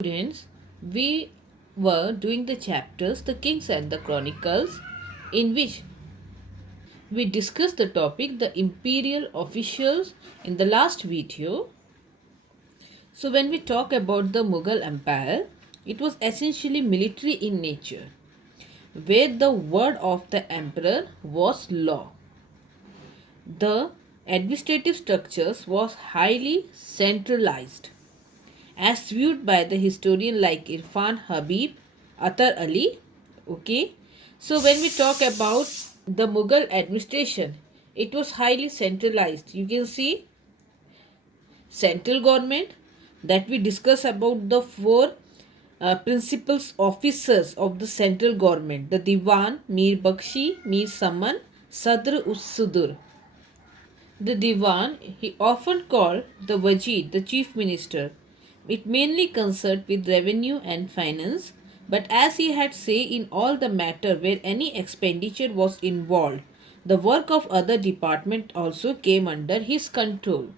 Students, we were doing the chapters The Kings and the Chronicles, in which we discussed the topic the imperial officials in the last video. So, when we talk about the Mughal Empire, it was essentially military in nature, where the word of the emperor was law. The administrative structures was highly centralized as viewed by the historian like Irfan Habib, Atar Ali. Okay, so when we talk about the Mughal administration, it was highly centralized. You can see central government that we discuss about the four principal officers of the central government: the Diwan, Mir Bakshi, Mir Saman, Sadr Us-Sudur. The Diwan, he often called the Wajid, the chief minister. It mainly concerned with revenue and finance, but as he had say in all the matter where any expenditure was involved, the work of other department also came under his control.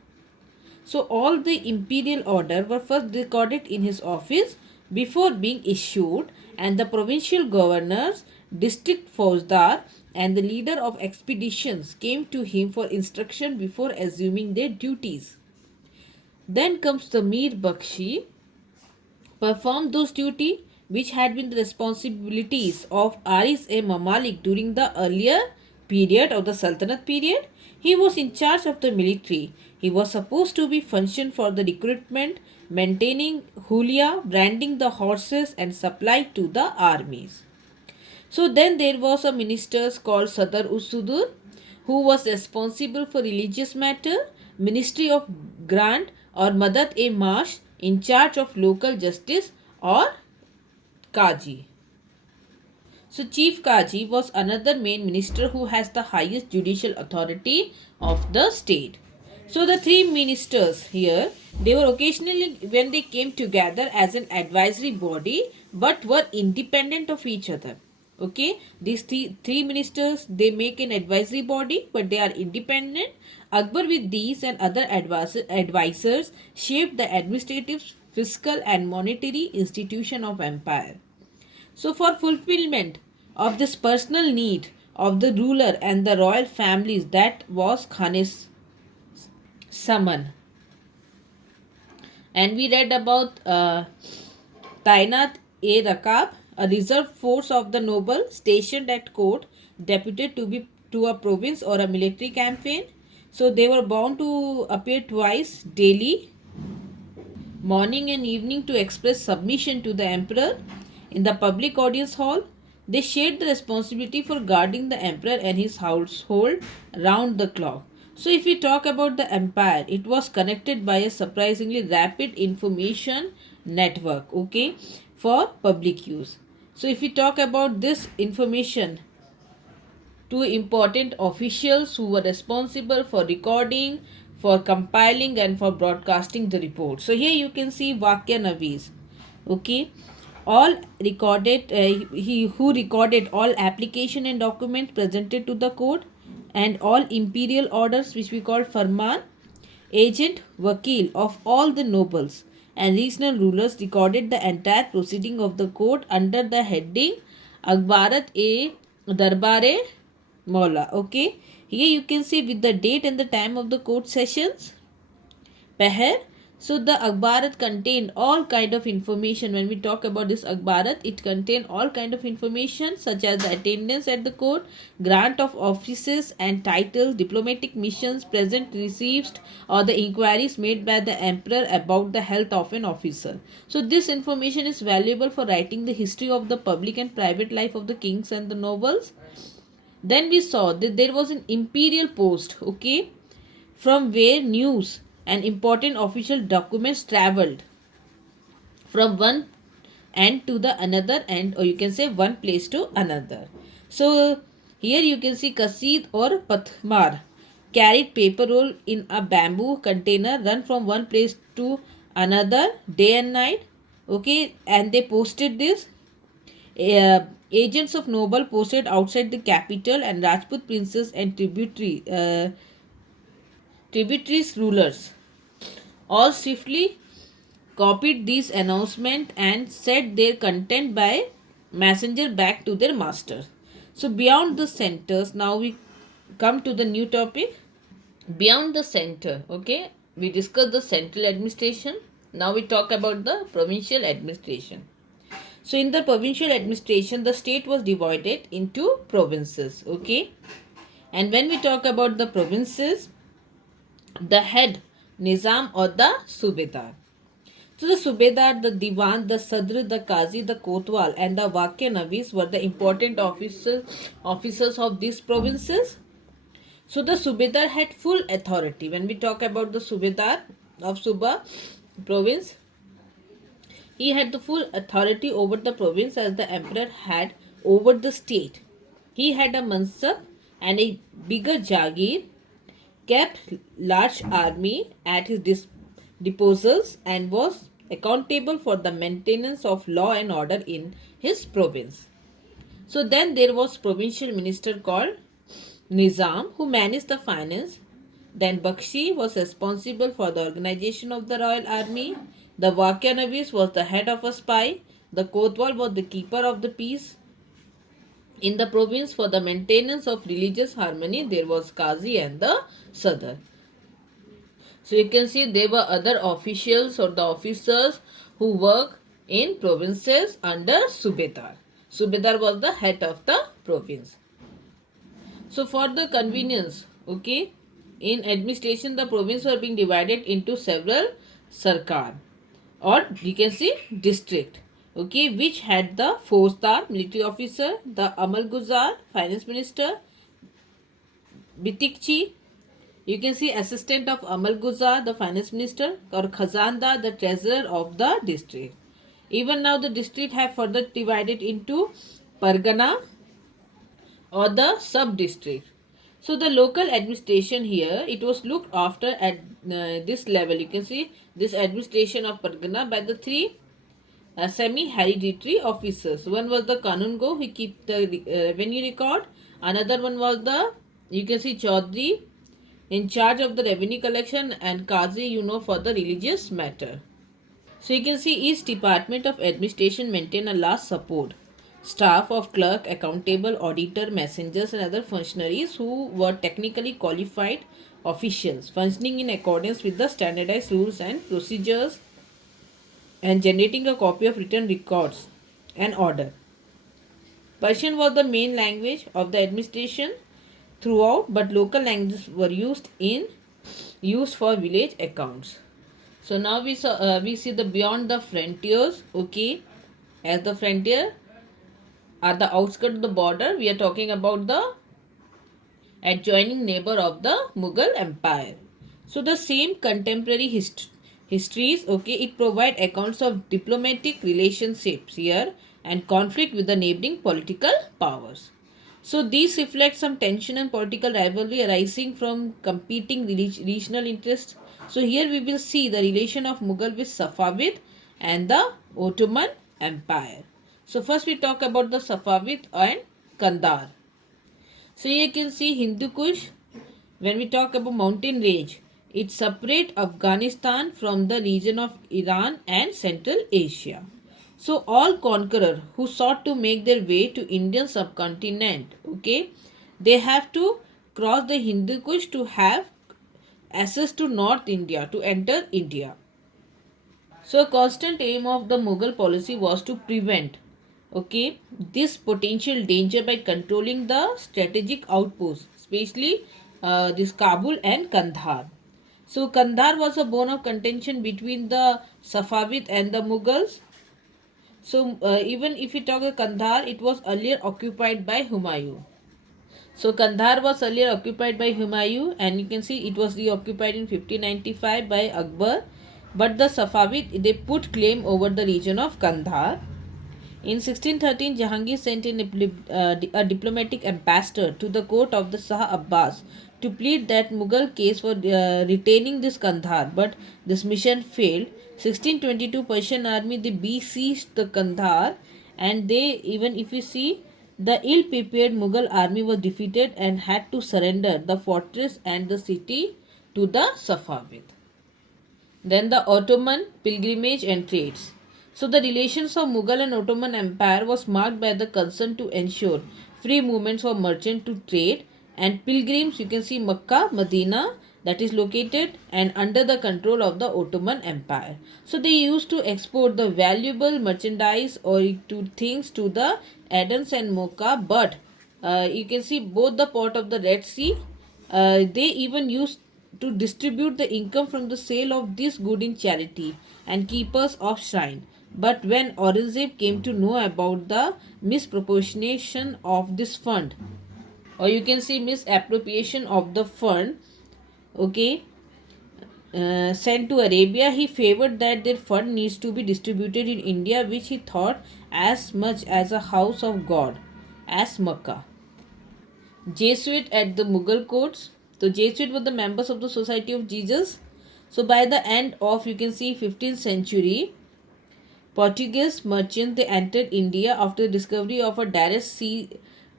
So all the imperial order were first recorded in his office before being issued, and the provincial governors, district fauzdar, and the leader of expeditions came to him for instruction before assuming their duties. Then comes the Mir Bakshi, performed those duties which had been the responsibilities of Aris a Mamalik during the earlier period of the Sultanate period. He was in charge of the military. He was supposed to be function for the recruitment, maintaining hulia, branding the horses and supply to the armies. So then there was a minister called Sadr Usudur who was responsible for religious matter, Ministry of Grant or Madat e Mash in charge of local justice or Kaji. So Chief Kaji was another main minister who has the highest judicial authority of the state. So the three ministers here, they were occasionally when they came together as an advisory body but were independent of each other. Okay, these three ministers, they make an advisory body but they are independent. Akbar with these and other advisors shaped the administrative, fiscal and monetary institution of empire. So, for fulfillment of this personal need of the ruler and the royal families, that was Khanis Saman. And we read about Tainat e Rakab, a reserve force of the noble stationed at court, deputed to a province or a military campaign. So they were bound to appear twice daily, morning and evening, to express submission to the emperor in the public audience hall. They shared the responsibility for guarding the emperor and his household round the clock. So, if we talk about the empire, it was connected by a surprisingly rapid information network, okay, for public use. So, if we talk about this information, two important officials who were responsible for recording, for compiling, and for broadcasting the report. So here you can see Vakya Navis. Okay, all recorded. He who recorded all application and documents presented to the court, and all imperial orders, which we call Farman, agent, wakil of all the nobles and regional rulers, recorded the entire proceeding of the court under the heading Akbarat e Darbare Mola. Okay, here you can see with the date and the time of the court sessions. Peher. So the Akbarat contained all kind of information. When we talk about this Akbarat, it contained all kind of information such as the attendance at the court, grant of offices and titles, diplomatic missions, present received, or the inquiries made by the emperor about the health of an officer. So this information is valuable for writing the history of the public and private life of the kings and the nobles. Then we saw that there was an imperial post, okay, from where news and important official documents traveled from one end to the another end, or you can say one place to another. So here you can see Kasid or Pathmar carried paper roll in a bamboo container, run from one place to another day and night. Okay, and they posted this. Agents of noble posted outside the capital, and Rajput princes and tributaries rulers all swiftly copied these announcements and sent their content by messenger back to their masters. So beyond the centers, now we come to the new topic. Beyond the center, okay, we discussed the central administration. Now we talk about the provincial administration. So in the provincial administration, the state was divided into provinces, okay. And when we talk about the provinces, the head Nizam or the Subedar. So the Subedar, the Diwan, the Sadr, the Qazi, the Kotwal and the Vakya Navis were the important officers of these provinces. So the Subedar had full authority. When we talk about the Subedar of Suba province, he had the full authority over the province as the emperor had over the state. He had a mansab and a bigger jagir, kept large army at his disposals and was accountable for the maintenance of law and order in his province. So then there was provincial minister called Nizam who managed the finance. Then Bakshi was responsible for the organization of the royal army. The Vakya Navis was the head of a spy. The Kotwal was the keeper of the peace. In the province for the maintenance of religious harmony, there was Qazi and the Sadr. So you can see there were other officials or the officers who work in provinces under Subedar. Subedar was the head of the province. So for the convenience, okay, in administration the province were being divided into several sarkar or you can see district, okay, which had the Fauzdar military officer, the Amal Guzar finance minister, Bitikchi, you can see assistant of Amal Guzar the finance minister, or Khazanda the treasurer of the district. Even now the district have further divided into Pargana or the sub district. So the local administration here, it was looked after at this level. You can see this administration of Pargana by the three semi-hereditary officers. One was the Kanungo, who keep the revenue record. Another one was the, you can see, Chaudhry, in charge of the revenue collection, and Qazi, you know, for the religious matter. So you can see each department of administration maintain a large support staff of clerk, accountable, auditor, messengers and other functionaries who were technically qualified officials functioning in accordance with the standardized rules and procedures and generating a copy of written records and order. Persian was the main language of the administration throughout, but local languages were used for village accounts. So now we see the beyond the frontiers, okay, as the frontier are the outskirts of the border. We are talking about the adjoining neighbor of the Mughal Empire. So the same contemporary histories, okay, it provide accounts of diplomatic relationships here and conflict with the neighboring political powers. So these reflect some tension and political rivalry arising from competing regional interests. So here we will see the relation of Mughal with Safavid and the Ottoman Empire. So first we talk about the Safavid and Kandahar. So you can see Hindu Kush. When we talk about mountain range, it separates Afghanistan from the region of Iran and Central Asia. So all conqueror who sought to make their way to Indian subcontinent, okay, they have to cross the Hindu Kush to have access to North India, to enter India. So a constant aim of the Mughal policy was to prevent, okay, this potential danger by controlling the strategic outposts, especially this Kabul and Kandahar. So Kandahar was a bone of contention between the Safavid and the Mughals. So even if we talk about Kandahar, it was earlier occupied by Humayun. So Kandahar was earlier occupied by Humayun, and you can see it was reoccupied in 1595 by Akbar. But the Safavid, they put claim over the region of Kandahar. In 1613, Jahangir sent in a diplomatic ambassador to the court of the Shah Abbas to plead that Mughal case for retaining this Kandahar, but this mission failed. 1622 Persian army, they besieged the Kandahar, and they, even if you see, the ill-prepared Mughal army was defeated and had to surrender the fortress and the city to the Safavid. Then the Ottoman pilgrimage and trades. So the relations of Mughal and Ottoman Empire was marked by the concern to ensure free movements for merchant to trade and pilgrims. You can see Makkah, Medina, that is located and under the control of the Ottoman Empire. So they used to export the valuable merchandise or to things to the Athens and Mocha, but you can see both the port of the Red Sea. They even used to distribute the income from the sale of this good in charity and keepers of shrine. But when Aurangzeb came to know about the misproportionation of this fund, or you can see misappropriation of the fund, okay, sent to Arabia, he favored that their fund needs to be distributed in India, which he thought as much as a house of God as Makkah. Jesuit at the Mughal courts. So Jesuit were the members of the Society of Jesus. So by the end of, you can see, 15th century, Portuguese merchants, they entered India after the discovery of a direct sea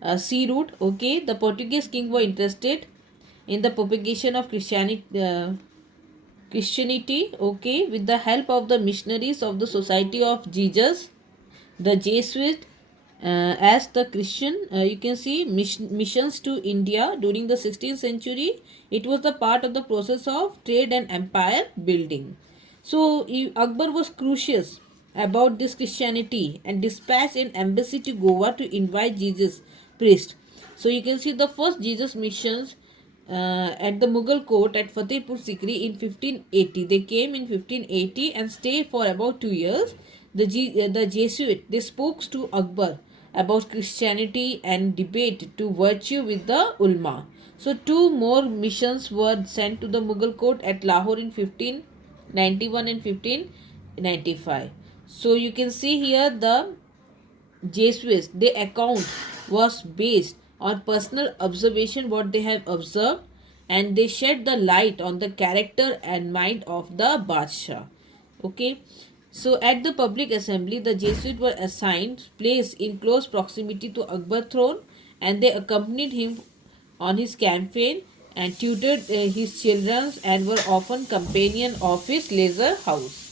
route. Okay, the Portuguese king were interested in the propagation of Christianity. Okay, with the help of the missionaries of the Society of Jesus, the Jesuit, as the Christian, you can see missions to India during the 16th century. It was the part of the process of trade and empire building. So Akbar was curious about this Christianity and dispatched an embassy to Goa to invite Jesus priest. So you can see the first Jesus missions at the Mughal court at Fatehpur Sikri in 1580. They came in 1580 and stayed for about 2 years. The Jesuit, they spoke to Akbar about Christianity and debate to virtue with the ulama. So two more missions were sent to the Mughal court at Lahore in 1591 and 1595. So you can see here the Jesuits, their account was based on personal observation, what they have observed, and they shed the light on the character and mind of the Badshah. Okay, so at the public assembly, the Jesuits were assigned place in close proximity to Akbar throne, and they accompanied him on his campaign and tutored his children and were often companion of his leisure house.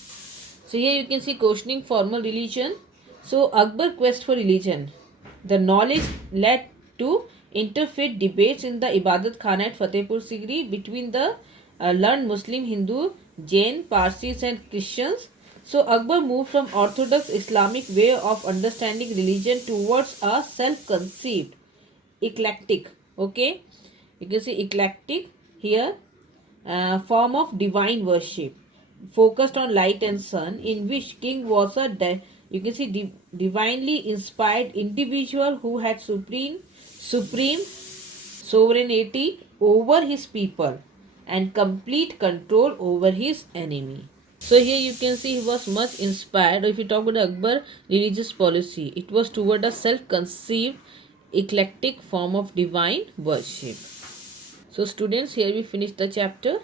So here you can see questioning formal religion. So Akbar quest for religion. The knowledge led to interfaith debates in the Ibadat Khana at Fatehpur Sikri between the learned Muslim, Hindu, Jain, Parsis and Christians. So Akbar moved from orthodox Islamic way of understanding religion towards a self-conceived eclectic. Okay, you can see eclectic here, form of divine worship focused on light and sun, in which king was a you can see divinely inspired individual who had supreme sovereignty over his people and complete control over his enemy. So here you can see he was much inspired. If you talk about Akbar religious policy, it was toward a self-conceived eclectic form of divine worship. So students, here we finish the chapter.